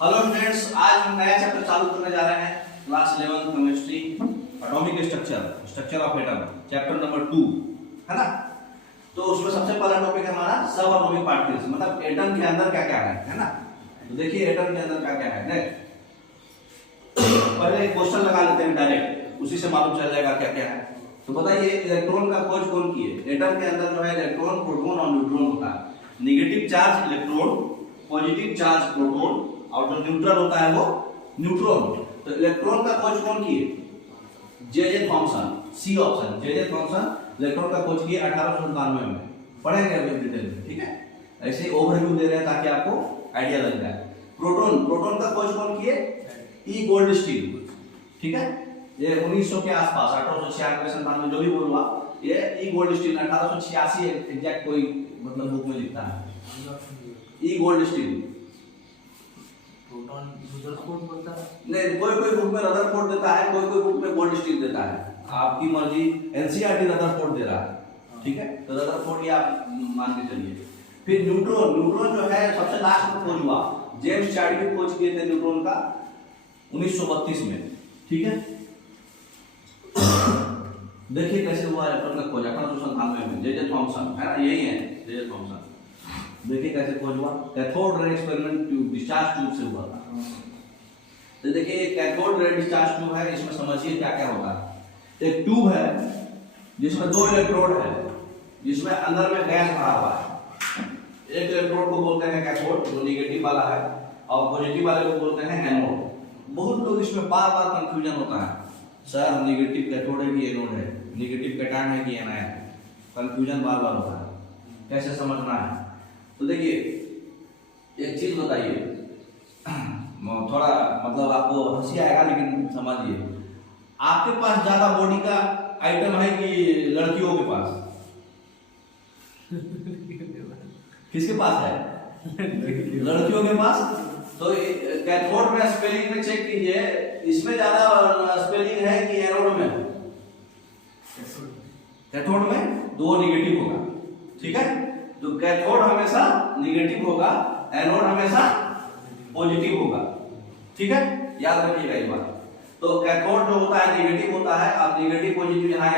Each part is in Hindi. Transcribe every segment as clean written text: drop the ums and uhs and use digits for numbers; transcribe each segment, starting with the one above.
हेलो स्टूडेंट्स, आज हम नया चैप्टर चालू करने जा रहे हैं। Class 11 chemistry, atomic structure of atom, chapter number 2 है ना। तो उसमें सबसे पहला टॉपिक है हमारा सब एटॉमिक पार्टिकल्स, मतलब एटम के अंदर क्या क्या है ना। तो देखिए एटम के अंदर क्या क्या है। नेक्स्ट पहले एक क्वेश्चन लगा लेते हैं डायरेक्ट, उसी से मालूम चल जाएगा क्या क्या है। तो बताइए इलेक्ट्रॉन का खोज कौन किए। एटम के अंदर जो है इलेक्ट्रॉन, प्रोटॉन और न्यूट्रॉन होता है। Negative charge electron, positive charge proton और जो न्यूट्रल होता है वो न्यूट्रॉन। तो इलेक्ट्रॉन का खोज कौन किए? J Thomson, C option J Thomson electron का खोज किए 1897 में। पढ़ेंगे अभी डिटेल में, ठीक है। ऐसे ओवरव्यू दे रहे हैं ताकि आपको आइडिया लग जाए। प्रोटॉन का खोज कौन किए? ई गोल्डस्टीन, ठीक है। ये 1900 के आसपास 1896 97 जो भी बोलूंगा, ये ई गोल्डस्टीन 1886 एग्जैक्ट कोई मतलब बुक में लिखता है ई गोल्डस्टीन। प्रोटॉन रदरफोर्ड बोलता है। नहीं, कोई बुक में रदरफोर्ड देता है, कोई बुक में गोल्डस्टीन देता है। आपकी मर्जी। एनसीईआरटी रदरफोर्ड दे रहा है, ठीक है। तो रदरफोर्ड ये आप मान के चलिए। फिर न्यूट्रॉन जो है सबसे लास्ट में खोज हुआ। जेम्स चैडविक खोज किए थे न्यूट्रॉन का 1932 में, ठीक है। देखिए कैसे हुआ इलेक्ट्रॉन का खोज 1897 में। जे थॉमसन है ना, यही है जे थॉमसन। देखिए कैसे खोज हुआ। Cathode ray experiment tube, discharge tube से हुआ था। तो देखिए कैथोड रे डिस्चार्ज ट्यूब है, इसमें समझिए क्या क्या होता है। एक ट्यूब है जिसमें 2 इलेक्ट्रोड है, जिसमें अंदर में गैस भरा हुआ है। एक इलेक्ट्रोड को बोलते हैं कैथोड, जो नेगेटिव वाला है, और पॉजिटिव वाले को बोलते हैं एनोड। बहुत लोग इसमें बार बार कंफ्यूजन होता है, सर नेगेटिव कैथोड है कि एनोड है, नेगेटिव कैटायन है कि एनायन है। कंफ्यूजन बार बार होता है, कैसे समझना है। तो देखिए एक चीज बताइए, थोड़ा मतलब आपको हंसी आएगा लेकिन समझिए। आपके पास ज्यादा बॉडी का आइटम है कि लड़कियों के पास? किसके पास है? लड़कियों के पास। तो कैथोड में स्पेलिंग में चेक कीजिए, इसमें ज्यादा स्पेलिंग है कि एनोड में? कैथोड में 2 नेगेटिव होगा, ठीक है। तो कैथोड हमेशा नेगेटिव होगा, एनोड हमेशा पॉजिटिव होगा, ठीक है। याद रखिएगा ये बात। तो कैथोड जो होता है नेगेटिव होता है। आप नेगेटिव पॉजिटिव यहाँ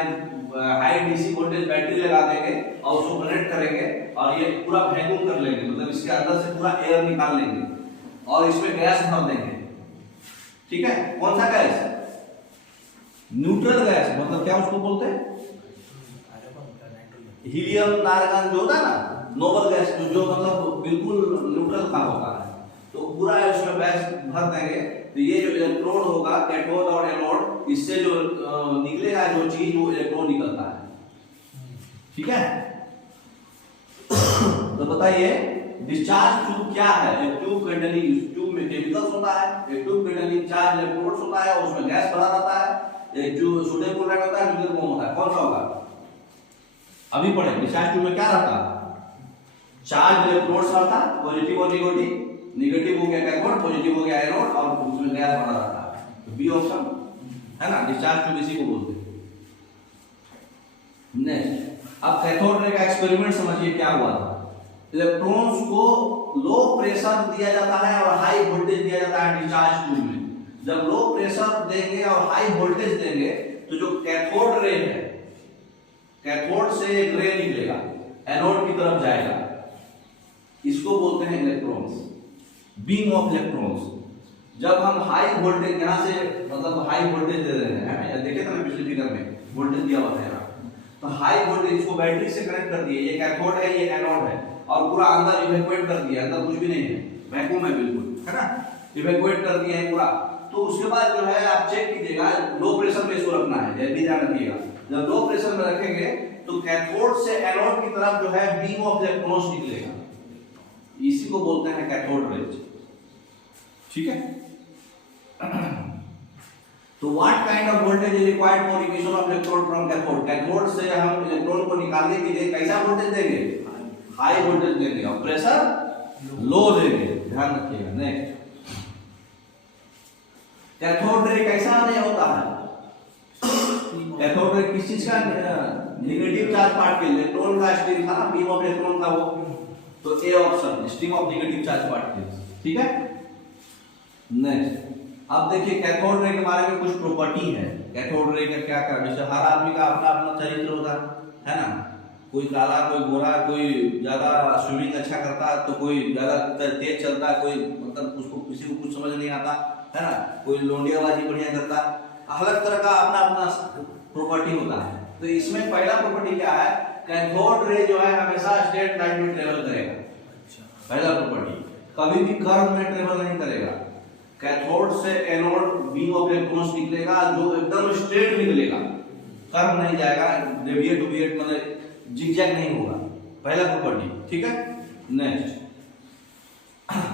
हाई डीसी वोल्टेज बैटरी लगा देंगे और उसको कनेक्ट करेंगे और ये पूरा वैक्यूम कर लेंगे, मतलब इसके अंदर से पूरा एयर निकाल लेंगे और इसमें गैस भर देंगे, ठीक है। कौन सा गैस? न्यूट्रल गैस, मतलब क्या उसको बोलते हैं? हीलियम, नार्गन जो होता है ना, नोबल गैस, जो मतलब बिल्कुल न्यूट्रल का होता है। तो पूरा इसमें गैस भर देंगे। तो ये जो इलेक्ट्रोड होगा, कैथोड और एनोड, इससे जो निकलेगा जो चीज, वो इलेक्ट्रॉन निकलता है, ठीक है। तो बताइए डिस्चार्ज ट्यूब क्या है? एक ट्यूब कंटेनिंग, ट्यूब में केमिकल्स होता है, एक ट्यूब कंटेनिंग चार्ज इलेक्ट्रोड्स होता है और उसमें गैस भरा रहता है। एक जो सोडियम क्लोराइड होता है, न्यूक्लियर बम होता है। कौन सा होगा? अभी पढ़े। डिस्चार्ज ट्यूब में क्या रहता? चार्ज इलेक्ट्रोड्स रहता, पॉजिटिव और नेगेटिव। नेगेटिव हो गया कैथोड, पॉजिटिव हो गया एनोड और उसमें गैस भरा रहता है। तो बी ऑप्शन है ना, डिस्चार्ज ट्यूब इसी को बोलते हैं। नेक्स्ट, अब कैथोड रे का एक्सपेरिमेंट समझिए क्या हुआ था। इलेक्ट्रॉन्स को लो प्रेशर दिया जाता है और हाई वोल्टेज दिया जाता है डिस्चार्ज ट्यूब में। जब लो प्रेशर देंगे और हाई वोल्टेज देंगे तो जो कैथोड रे है, कैथोड से एक रे निकलेगा, एनोड की तरफ जाएगा। इसको बोलते हैं इलेक्ट्रॉन्स, बीम ऑफ इलेक्ट्रॉन्स। जब हम हाई वोल्टेज यहां से मतलब हाई वोल्टेज दे रहे हैं, देखे थे ना पिछले फिगर में वोल्टेज दिया हुआ था, तो हाई वोल्टेज इसको बैटरी से कनेक्ट कर दिए। ये कैथोड है, ये एनोड है, और पूरा अंदर इवैक्यूएट कर दिया। अंदर कुछ भी नहीं है, वैक्यूम है बिल्कुल, है ना। इवैक्यूएट कर दिया है पूरा। तो उसके बाद जो है आप चेक कीजिएगा, लो प्रेशर पे इसको रखना है, ये भी ध्यान रखिएगा। जब लो प्रेशर में रखेंगे तो कैथोड से एनोड की तरफ जो है बीम ऑफ इलेक्ट्रॉन्स निकलेगा। इसी को बोलते हैं कैथोड रेज, ठीक है। तो what kind of voltage is required for emission of electron from cathode? Cathode से हम इलेक्ट्रॉन को निकालने के लिए कैसा वोल्टेज देंगे? हाई वोल्टेज देंगे और प्रेशर लो देंगे, ध्यान रखिएगा। नेक्स्ट, कैथोड रे कैसा नहीं होता है? कैथोड रे किस चीज का? नेगेटिव चार्ज पार्टिकल, इलेक्ट्रॉन का स्ट्रीम था ना, बीम ऑफ इलेक्ट्रॉन था वो। तो A option, stream of negative charge particles, ठीक है। नेक्स्ट, अब देखिए कैथोड रे के बारे में कुछ प्रॉपर्टी है। कैथोड रे का क्या क्या, जैसे हर आदमी का अपना अपना चरित्र होता है ना। कोई काला, कोई गोरा, कोई ज्यादा स्विमिंग अच्छा करता है तो कोई ज्यादा तेज चलता है, कोई मतलब उसको किसी को कुछ समझ नहीं आता है ना, कोई लोंडियाबाजी बढ़िया करता है। अलग तरह का अपना अपना प्रॉपर्टी होता है। तो इसमें पहला प्रॉपर्टी क्या है, कैथोड रे जो है हमेशा स्ट्रेट लाइन में ट्रेवल करेगा। पहला प्रॉपर्टी, कभी भी कर्व में ट्रेवल नहीं करेगा। कैथोड से एनोड बीम ऑफ इलेक्ट्रॉन्स निकलेगा जो एकदम स्ट्रेट निकलेगा, कर्व नहीं जाएगा, डेविएट डेविएट मतलब जिगजैग नहीं होगा। पहला प्रॉपर्टी, ठीक है। नेक्स्ट,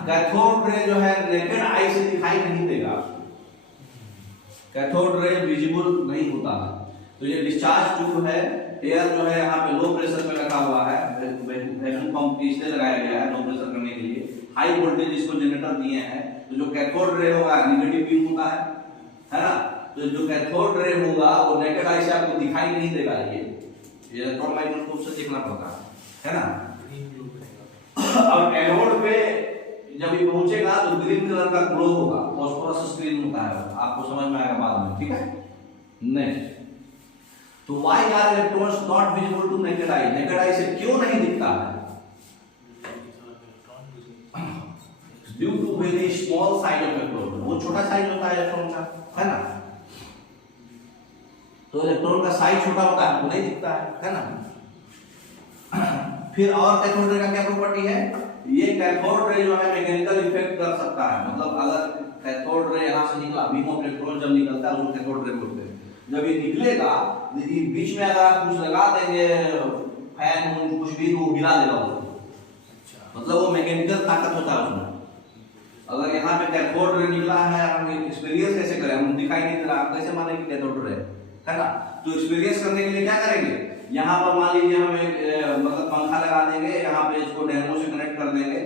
कैथोड रे जो है नेकेड आई से दिखाई नहीं देगा। कैथोड रे विजिबल नहीं होता है। तो ये डिस्चार्ज ट्यूब है, एयर जो है यहाँ पे लो प्रेशर पे रखा हुआ है, वैक्यूम पंप इसलिए लगाया गया है लो प्रेशर करने के लिए। हाई वोल्टेज इसको जनरेटर दिए हैं, तो जो कैथोड रे होगा नेगेटिव बीम होता है ना। तो जो कैथोड रे होगा वो नेकेड आई से आपको दिखाई नहीं देगा। ये इलेक्ट्रॉन माइक्रोस्कोप से देखना पड़ता है ना। अब एनोड पे जब ये पहुंचेगा तो ग्रीन कलर का ग्लो होगा, फास्फोरस स्क्रीन होता है, आपको समझ में आएगा बाद में, ठीक है। नेक्स्ट, तो why are electrons not visible to naked eye, naked eye से क्यों नहीं दिखता है? Due to very small size of electron, वो छोटा साइज होता है इलेक्ट्रॉन का, है ना। तो इलेक्ट्रॉन का साइज छोटा होता है तो नहीं दिखता है ना। फिर और कैथोड रे का क्या प्रॉपर्टी है, ये कैथोड रे जो है मैकेनिकल इफेक्ट कर सकता है। मतलब अगर कैथोड रे यहां से निकला, बीम ऑफ इलेक्ट्रॉन जब निकलता है उसको कैथोड रे बोलते हैं। जब ये निकलेगा बीच में अगर आप कुछ लगा देंगे फैन कुछ भी तो हिला देगा उसको, मतलब वो मैकेनिकल ताकत होता है उसमें। अगर यहाँ पे कैथोड रे निकला है, हम एक्सपीरियंस कैसे करें, हम दिखाई नहीं दे रहा, आप कैसे माने कि कैथोड रे है ना। तो एक्सपीरियंस करने के लिए क्या करेंगे, यहाँ पर मान लीजिए हम एक मतलब पंखा लगा देंगे, यहाँ पे इसको डायनेमो से कनेक्ट कर देंगे,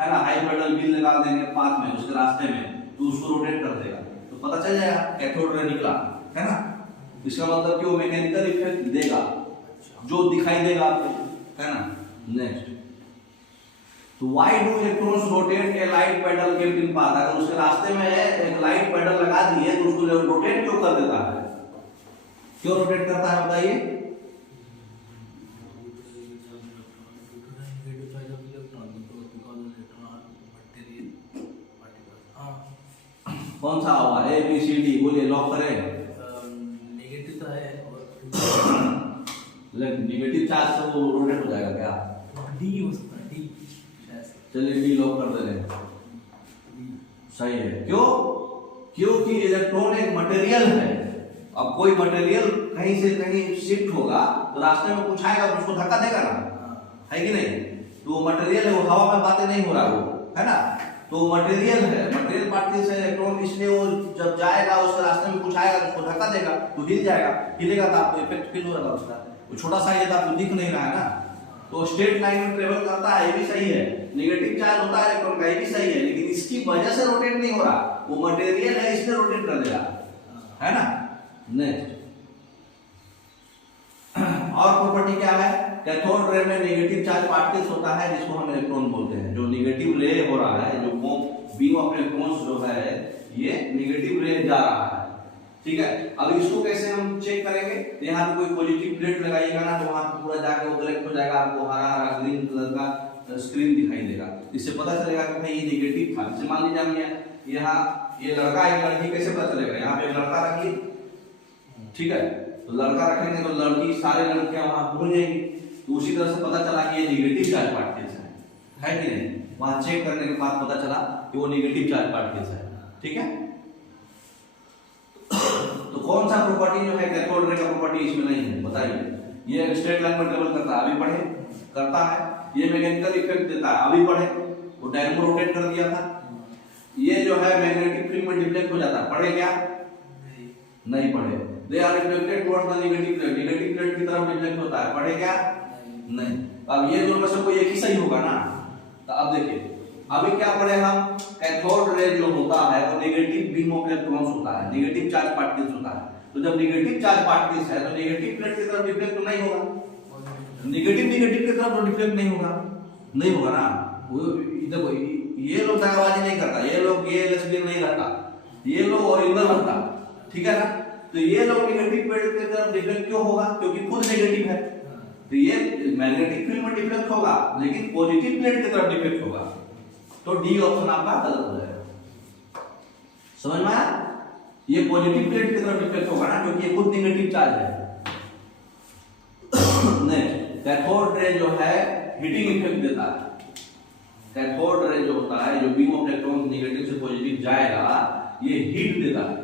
है ना। हाई पेडल व्हील लगा देंगे पाथ में, उसके रास्ते में, तो उसको रोटेट कर देगा, तो पता चल जाएगा कैथोड रे निकला, है ना। इसका मतलब कि वो मैकेनिकल इफेक्ट देगा जो दिखाई देगा आपको, है ना। नेक्स्ट, तो why do electrons rotate A light pedal kept in path, अगर उसके रास्ते में एक लाइट पेडल लगा दिए तो उसको रोटेट क्यों कर देता है, क्यों रोटेट करता है बताइए। कौन सा होगा, ए बी सी डी बोलिए, लॉक करें। नेगेटिव तो है और नेगेटिव चार्ज से वो रोटेट हो जाएगा क्या, डी हो सकता है, डी। चलिए डी लॉक कर दे रहे हैं, सही है। क्यों, क्योंकि इलेक्ट्रॉन एक मटेरियल है। अब कोई मटेरियल कहीं से कहीं शिफ्ट होगा तो रास्ते में कुछ आएगा तो उसको धक्का देगा ना, है कि नहीं। तो वो मटेरियल है, वो हवा में बातें नहीं हो रहा वो, है ना। तो मटेरियल है, मटेरियल पार्टिकल से इलेक्ट्रॉन, इसलिए वो जब जाएगा उसके रास्ते में कुछ आएगा तो उसको धक्का देगा तो हिल जाएगा, हिलेगा तो आपको इफेक्ट फील हो रहा है उसका। वो छोटा साइज है तो आपको दिख नहीं रहा है ना। तो स्ट्रेट लाइन में ट्रेवल करता है, ये भी सही है। नेगेटिव चार्ज होता है इलेक्ट्रॉन का, ये भी सही है, लेकिन इसकी वजह से रोटेट नहीं हो रहा, वो मटेरियल है इसलिए रोटेट कर देगा, है ना। नेक्स्ट, और प्रॉपर्टी क्या है, कैथोड रे में नेगेटिव चार्ज पार्टिकल्स होता है जिसको हम इलेक्ट्रॉन बोलते हैं। जो नेगेटिव रे हो रहा है, जो बीम ऑफ इलेक्ट्रॉन्स जो है ये नेगेटिव रे जा रहा है, ठीक है। अब इसको कैसे हम चेक करेंगे, तो यहाँ पे कोई पॉजिटिव प्लेट लगाइएगा ना तो वहां पे पूरा जाके वो कलेक्ट हो जाएगा, आपको हरा हरा ग्रीन कलर का स्क्रीन दिखाई देगा। इससे पता चलेगा कि भाई ये नेगेटिव था। जैसे मान लीजिए हम यहाँ ये लड़का एक लड़की, कैसे पता चलेगा, यहाँ पे एक लड़का रखिए, ठीक है। तो लड़का रखेंगे तो लड़की, सारे लड़कियां वहां घूम जाएंगी, तो उसी तरह से पता चला कि ये नेगेटिव चार्ज पार्टिकल्स है कि नहीं। वहां चेक करने के बाद पता चला कि वो नेगेटिव चार्ज पार्टिकल्स है, ठीक है। तो कौन सा प्रॉपर्टी जो है कैथोड रे का प्रॉपर्टी इसमें नहीं है बताइए। ये स्ट्रेट लाइन में ट्रेवल करता है, अभी पढ़े, करता है। ये मैकेनिकल इफेक्ट देता है, अभी पढ़े, वो डायनेमो रोटेट कर दिया था। ये जो है मैग्नेटिक फील्ड में डिफ्लेक्ट हो जाता है, पढ़े क्या, नहीं पढ़े। They are reflected towards the negative plate, negative plate की तरफ डिफ्लेक्ट होता है, पढ़े क्या, नहीं। अब ये दोनों में से कोई एक ही सही होगा ना। तो अब देखिए, अभी क्या पढ़े हम, कैथोड रे जो होता है वो नेगेटिव बीम ऑफ इलेक्ट्रॉन्स होता है, नेगेटिव चार्ज पार्टिकल्स होता है। तो जब नेगेटिव चार्ज पार्टिकल्स है तो नेगेटिव प्लेट की तरफ डिफ्लेक्ट तो नहीं होगा, नेगेटिव नेगेटिव की तरफ तो डिफ्लेक्ट नहीं होगा, नहीं होगा ना। वो देखो ये लोग दगाबाजी नहीं करता, ये लोग ये लेसबियन नहीं रहता, ये लोग ओरिजिनल होता, ठीक है ना। तो ये लोग नेगेटिव फील्ड की तरफ डिफ्लेक्ट क्यों होगा, क्योंकि खुद नेगेटिव है। तो ये मैग्नेटिक फील्ड में डिफ्लेक्ट होगा लेकिन पॉजिटिव प्लेट की तरफ डिफ्लेक्ट होगा। तो डी ऑप्शन आपका गलत हो जाएगा। समझ में आया? ये पॉजिटिव प्लेट की तरफ डिफ्लेक्ट होगा ना, क्योंकि ये खुद नेगेटिव चार्ज है। नहीं, कैथोड रे जो है हीटिंग इफेक्ट देता है। कैथोड रे जो होता है, जो बीम ऑफ इलेक्ट्रॉन नेगेटिव से पॉजिटिव जाएगा, ये हीट देता है,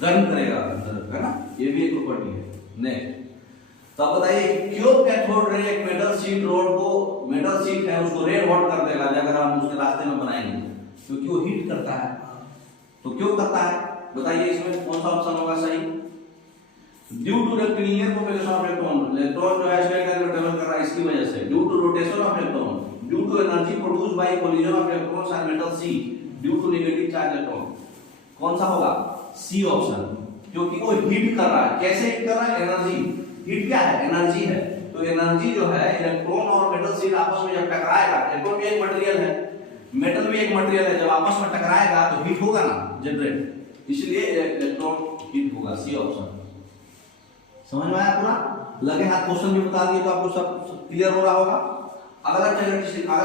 गर्म करेगा अंदर, है ना। ये भी एक प्रॉपर्टी है। नहीं, तो अब बताइए क्यों कैथोड रे एक मेटल शीट रोड को, मेटल शीट है उसको रेड हॉट कर देगा अगर हम उसके रास्ते में बनाएंगे, क्योंकि वो हीट करता है। तो क्यों करता है बताइए, इसमें कौन सा ऑप्शन होगा सही? Due to rectilinear propagation of electron, electron जो है स्पेक्ट्रम में ट्रेवल कर रहा है इसकी वजह से। Due to rotation of electron, due to energy produced by collision of electrons and metal sheet, due to negative charge electron. कौन सा होगा? सी ऑप्शन, क्योंकि वो हीट कर रहा है। कैसे हीट कर रहा है? एनर्जी। हीट क्या है? एनर्जी है। तो एनर्जी जो है इलेक्ट्रॉन और मेटल शीट आपस में जब टकराएगा, इलेक्ट्रॉन भी एक मटेरियल है, मेटल भी एक मटेरियल है, जब आपस में टकराएगा तो हीट होगा ना, जनरेट, इसलिए इलेक्ट्रॉन हीट होगा। C option. समझ में आया पूरा? लगे हाथ क्वेश्चन भी बता दिए तो आपको सब क्लियर हो रहा होगा। अगला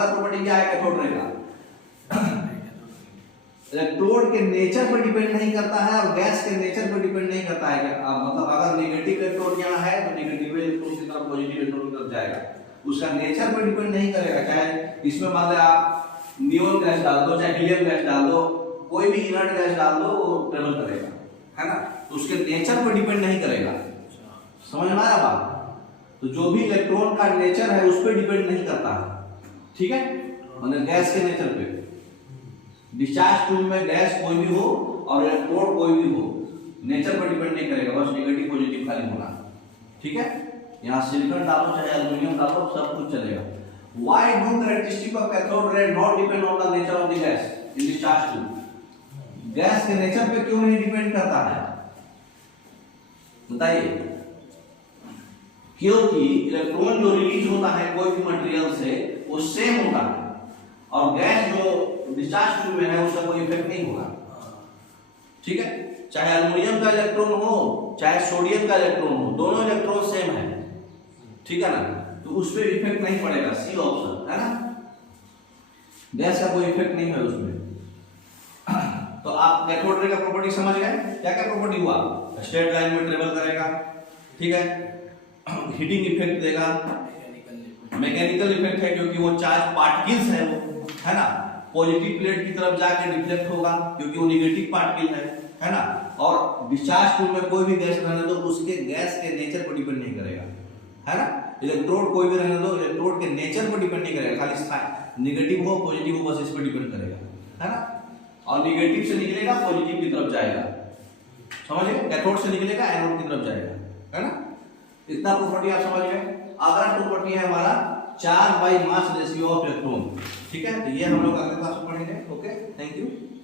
प्रॉपर्टी क्या है कैथोड रे का? इलेक्ट्रोड के नेचर पर डिपेंड नहीं करता है और गैस के नेचर पर डिपेंड नहीं करता है। मतलब अगर नेगेटिव इलेक्ट्रोड यहाँ है तो नेगेटिव इलेक्ट्रोड की तरफ पॉजिटिव इलेक्ट्रोड की तरफ जाएगा, उसका नेचर पर डिपेंड नहीं करेगा। चाहे इसमें मान लो आप नियोन गैस डाल दो, चाहे हीलियम गैस डाल दो, कोई भी इनर्ट गैस डाल दो, वो ट्रेवल करेगा, है ना। तो उसके नेचर पर डिपेंड नहीं करेगा। समझ में आया बात? तो जो भी इलेक्ट्रॉन का नेचर है उस पर डिपेंड नहीं करता है, ठीक है, मतलब गैस के नेचर पे। डिस्चार्ज ट्यूब में गैस कोई भी हो और इलेक्ट्रोड कोई भी हो, नेचर पर डिपेंड नहीं करेगा, बस नेगेटिव पॉजिटिव खाली होना, ठीक है। यहाँ सिलिकॉन डालो चाहे एल्युमिनियम डालो, सब कुछ चलेगा। Why do characteristic of cathode ray not depend on the nature of the gas in discharge tube? Gas के नेचर पे क्यों नहीं डिपेंड करता है बताइए? क्योंकि इलेक्ट्रॉन जो रिलीज होता है कोई भी मटेरियल से वो सेम होता है, और गैस जो डिस्चार्ज ट्यूब में है उसका कोई इफेक्ट नहीं होगा, ठीक है। चाहे एल्युमिनियम का इलेक्ट्रॉन हो चाहे सोडियम का इलेक्ट्रॉन हो, दोनों इलेक्ट्रॉन सेम है, ठीक है ना, तो उस पर इफेक्ट नहीं पड़ेगा। सी ऑप्शन, है ना। गैस का कोई इफेक्ट नहीं है उसमें। तो आप कैथोड रे का प्रॉपर्टी समझ गए? क्या क्या प्रॉपर्टी हुआ? स्ट्रेट लाइन में ट्रेवल करेगा, ठीक है, हीटिंग इफेक्ट देगा, मैकेनिकल इफेक्ट है क्योंकि वो चार्ज पार्टिकल्स है वो, है ना। पॉजिटिव प्लेट की तरफ जाके रिफ्लेक्ट होगा क्योंकि वो नेगेटिव पार्टिकल है ना। और डिस्चार्ज ट्यूब में कोई भी गैस रहने दो, उसके गैस के नेचर पर डिपेंड नहीं करेगा, है ना। इलेक्ट्रोड कोई भी रहने दो, इलेक्ट्रोड के नेचर पर डिपेंड नहीं करेगा, खाली नेगेटिव हो पॉजिटिव हो बस इस पर डिपेंड करेगा, है ना। और नेगेटिव से निकलेगा पॉजिटिव की तरफ जाएगा, समझ गए? कैथोड से निकलेगा एनोड की तरफ जाएगा, है ना। इतना प्रॉपर्टी आप समझ गए। अगला प्रॉपर्टी है हमारा charge by mass ratio of electron, ठीक है। तो ये हम लोग अगले क्लास में पढ़ेंगे। Okay, thank you.